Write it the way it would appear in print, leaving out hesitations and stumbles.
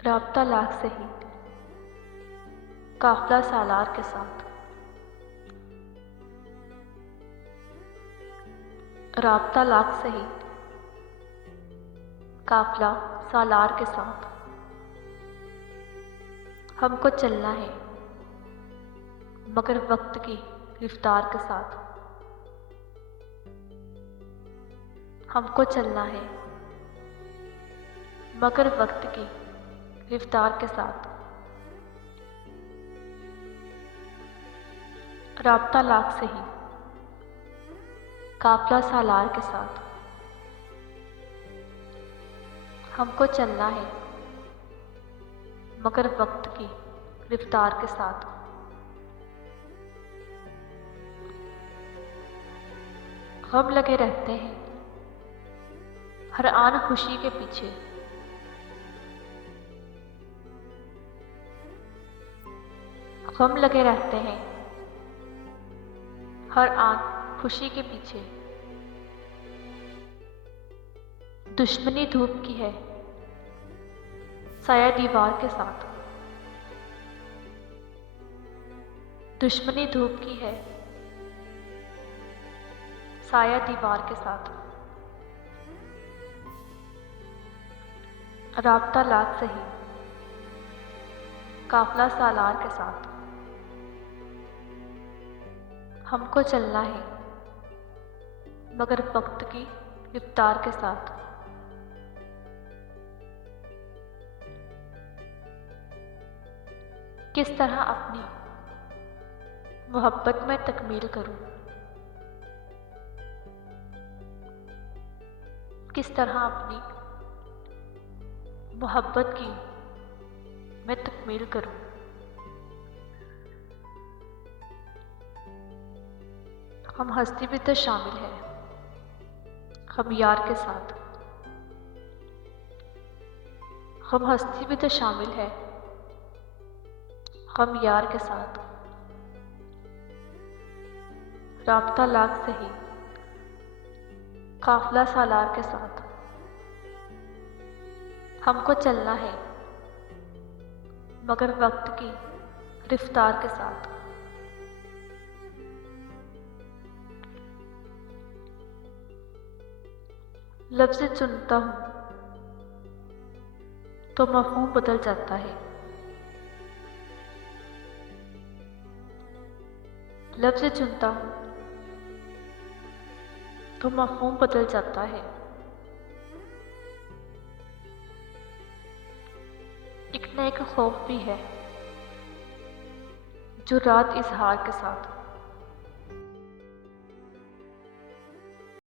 राब्ता लाख सही, काफिला सालार के साथ। राब्ता लाख सही, काफिला सालार के साथ। हमको चलना है मगर वक्त की रफ्तार के साथ। हमको चलना है मगर वक्त की रफ्तार के साथ। राब्ता लाख सही, काफिला सालार के साथ। हमको चलना है मगर वक्त की रफ्तार के साथ। गम लगे रहते हैं हर आन खुशी के पीछे। गम लगे रहते हैं हर आन खुशी के पीछे। दुश्मनी धूप की है साया दीवार के साथ। दुश्मनी धूप की है साया दीवार के साथ। राब्ता लाख सही, काफिला सालार के साथ। हमको चलना है मगर वक्त की रफ्तार के साथ। किस तरह अपनी मोहब्बत में तकमील करूं, किस तरह अपनी मोहब्बत की मैं तकमील करूं। हम हस्ती भी तो शामिल है हम यार के साथ। हम हस्ती भी तो शामिल है हम यार के साथ। राब्ता लाख सही, काफिला सालार के साथ। हमको चलना है मगर वक्त की रफ्तार के साथ। लफ्ज़ चुनता हूँ तो मफ़हूम बदल जाता है। लफ्ज़ चुनता हूँ तो मफ़हूम बदल जाता है। एक न एक खौफ भी है जो रात इज़हार के साथ।